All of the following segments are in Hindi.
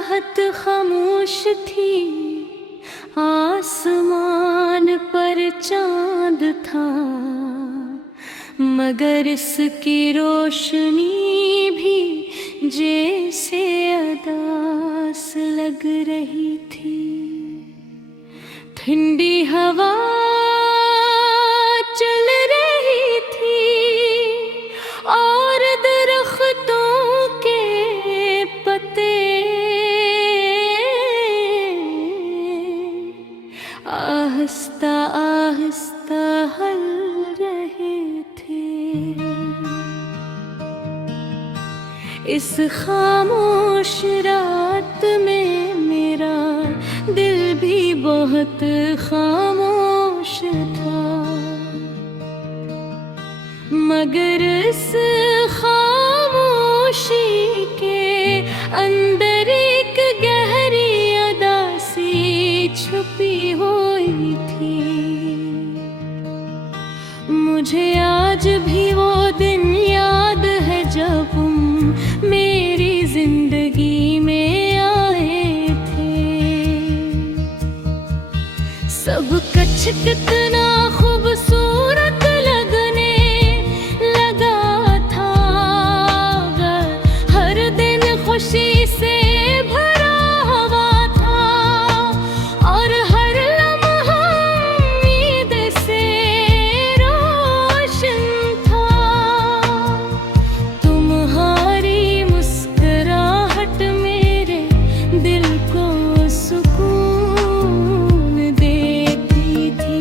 चाहत खामोश थी, आसमान पर चांद था, मगर इसकी रोशनी भी जैसे अदास लग रही थी। ठंडी हवा चल रही थी और दरख्तों के पत्ते आहिस्ता आहिस्ता हल रहे थे। इस खामोश रात में मेरा दिल भी बहुत खामोश था, मगर इस खामोशी के अंदर एक गहरी उदासी छुपी हुई थी। मुझे आज भी वो दिन याद है जब तुम मेरी जिंदगी में आए थे। सब कुछ कितना खूबसूरत लगने लगा था, हर दिन खुशी से भरा हुआ था और हर लम्हा उम्मीद से रोशन था। तुम्हारी मुस्कुराहट मेरे दिल को सुकून देती थी।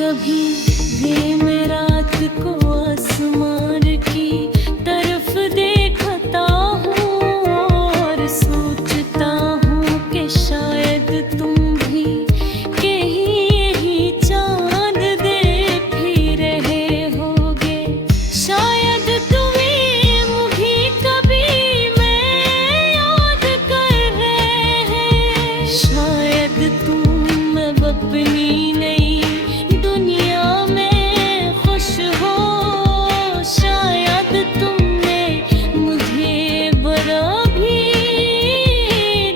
कभी भी मैं रात को आसमान की तरफ देखता हूँ और सोचता हूँ कि शायद तुम भी कहीं यही चांद देख ही रहे होगे। शायद तुम्हें भी कभी मैं याद कर रहे हैं। शायद तुम अब अपनी नई दुनिया में खुश हो। शायद तुमने मुझे बड़ा भी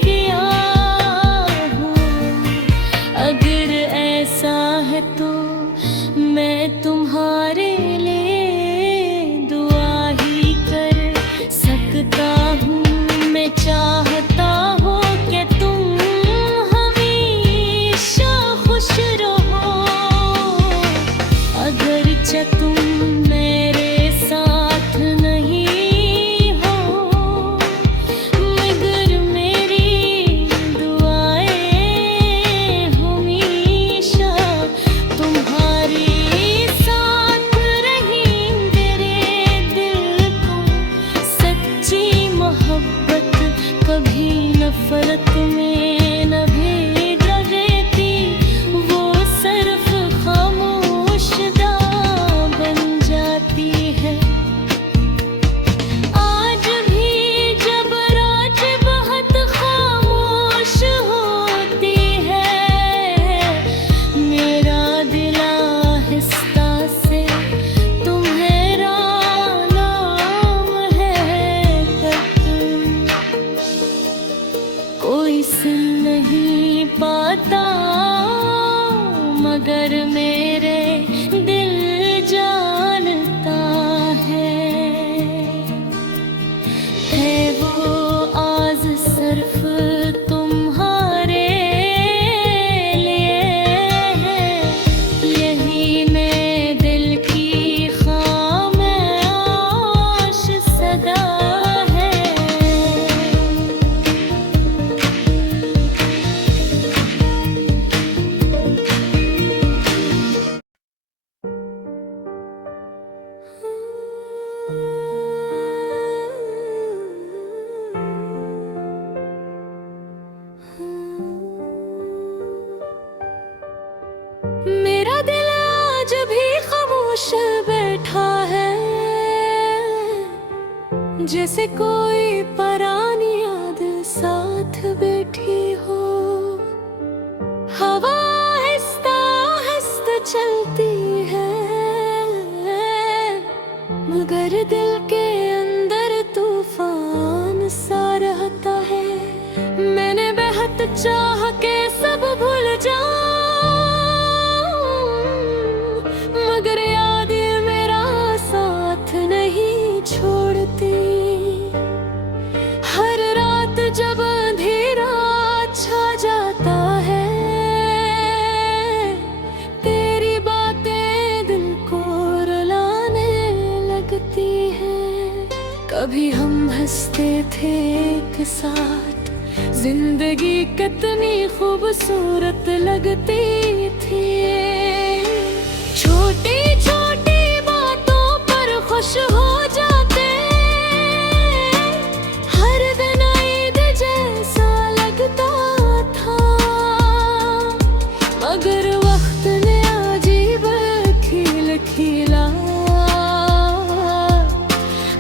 दिया हो। अगर ऐसा है तो मैं तुम्हारे लिए दुआ ही कर सकता हूँ। मैं चाहता हूँ कि तुम हमेशा खुश रहो। अगरचे तुम मेरे साथ नहीं हो, मगर मेरी दुआएं हमेशा तुम्हारे साथ रहेंगे। मेरे दिल को सच्ची मोहब्बत कभी नफरत में न भेद देती। वो सिर्फ खामोश दां बन जाती है। आज भी जब रात बहुत खामोश होती है, मेरा दिल आहिस्ता से तुम्हारा नाम है तक। कोई सुन नहीं पाता मगर मेरे दिल जानता है वो आज सिर्फ तुम्हारे लिए है। यही मेरे दिल की खामोश सदा है। मेरा दिल आज भी खामोश बैठा है, जैसे कोई पुरानी याद साथ बैठी हो। हवा आहिस्ता आहिस्ता चलती है, मगर दिल के अंदर तूफान सा रहता है। मैंने बेहद चाह के सब भूल जाऊं, मगर याद ये मेरा साथ नहीं छोड़ती। हर रात जब अंधेरा छा जाता है, तेरी बातें दिल को रुलाने लगती हैं। कभी हम हंसते थे एक साथ, जिंदगी कितनी खूबसूरत लगती थी। छोटी छोटी बातों पर खुश हो जाते, हर दिन ईद जैसा लगता था। मगर वक्त ने अजीब खिल खिला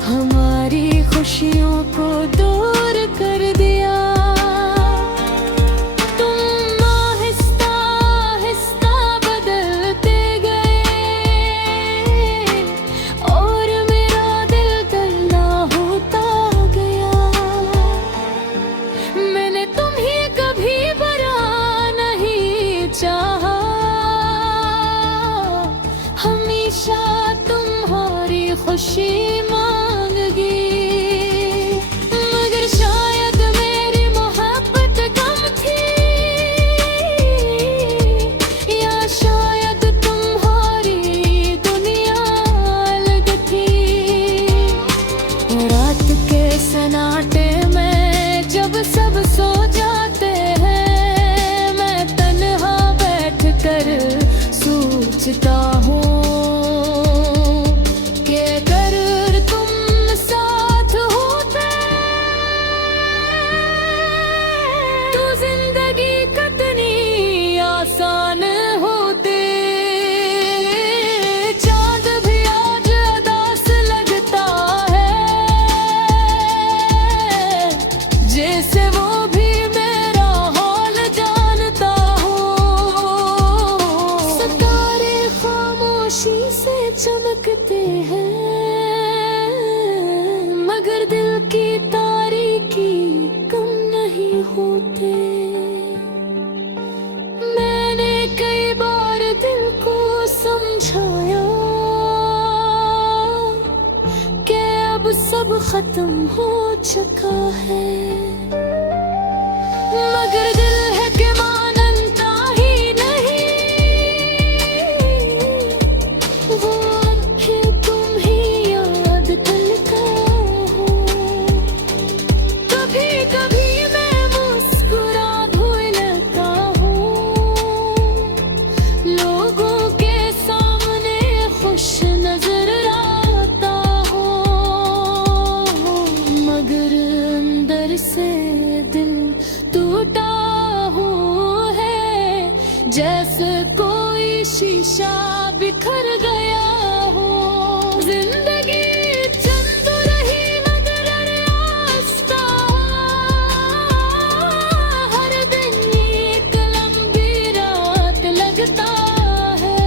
हमारी खुशियों को दूर कर दिया। तुम आहिस्ता आहिस्ता बदलते गए और मेरा दिल गंदा होता गया। मैंने तुम्हें कभी बुरा नहीं चाहा, हमेशा तुम्हारी खुशी मांगी। मगर शायद मेरी मोहब्बत कम थी, या शायद तुम्हारी दुनिया अलग थी। रात के सन्नाटे में जब सब सो जाते हैं, मैं तन्हा बैठ कर सोच सोचता हूँ कि अगर तुम साथ होते तो जिंदगी कितनी आसान होती। चांद भी आज उदास लगता है, जैसे वो भी मेरा हाल जानता हो। सितारे खामोशी से चमकते हैं, मगर दिल की तारीकी कम नहीं होते। मैंने कई बार दिल को समझाया कि अब सब खत्म हो चुका है, मगर दिल है कि मानता ही नहीं। वो आंखें तुम ही याद करता हो। कभी कभी मैं मुस्कुरा भूलता हूँ, लोगों के सामने खुश नजर आता हूँ, मगर अंदर से दिल टूटा हुआ है, जैसे कोई शीशा बिखर गया हो। जिंदगी चंद रही मगर रास्ता, हर दिन एक लंबी रात लगता है।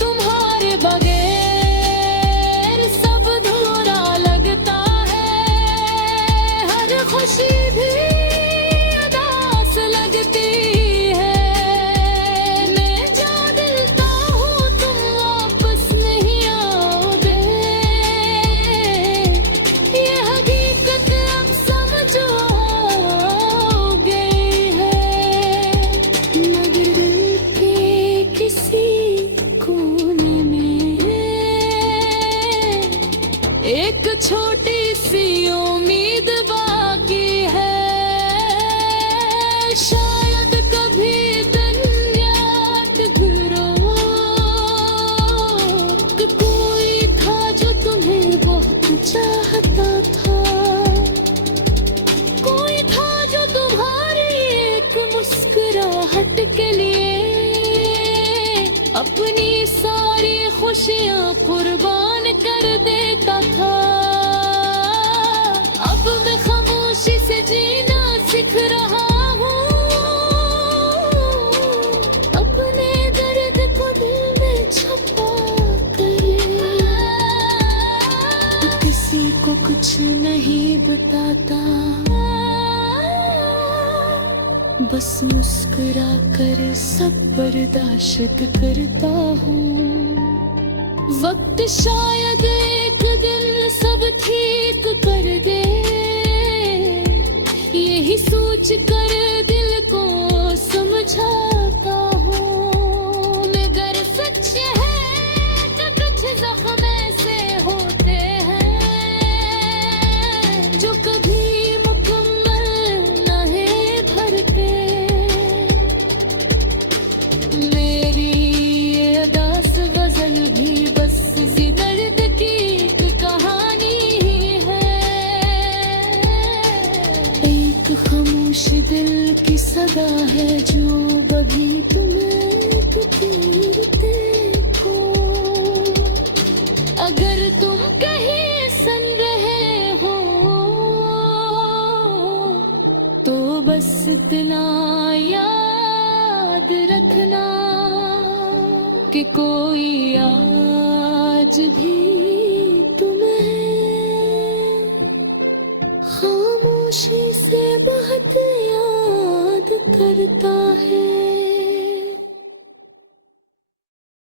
तुम्हारे बगैर सब अधूरा लगता है, हर खुशी भी उदास लगती है। मैं जा दिलता हूँ तुम वापस नहीं आओगे, ये हकीकत अब समझो हो गई है। मगर दिल के किसी कोने में एक छोटी सी उम्मीद बाकी है। शायद कभी दिन याद करो कि कोई था जो तुम्हें बहुत चाहता था, कोई था जो तुम्हारी एक मुस्कुराहट के लिए अपनी सारी खुशियां कुर्बान कर देता था। अब मैं खामोशी से जीना सीख रहा हूँ, अपने दर्द को दिल में छुपा कर। किसी को कुछ नहीं बताता, बस मुस्कुरा कर सब बर्दाश्त करता हूँ। वक्त शायद एक दिन सब ठीक कर दे, यही सोच कर दिल को समझाता हूँ। मगर सच है कि कुछ जख्म ऐसे होते हैं जो कभी मुकम्मल नहीं भरते। मेरी ये उदास गजल भी बस इसी दर्द की एक कहानी ही है, एक खामोश दिल की सदा है जो कभी तुम्हें पुकारते हो। अगर तुम कहीं सुन रहे हो तो बस इतना याद रखना कि कोई आज भी तुम्हें खामोशी से बहुत याद करता है।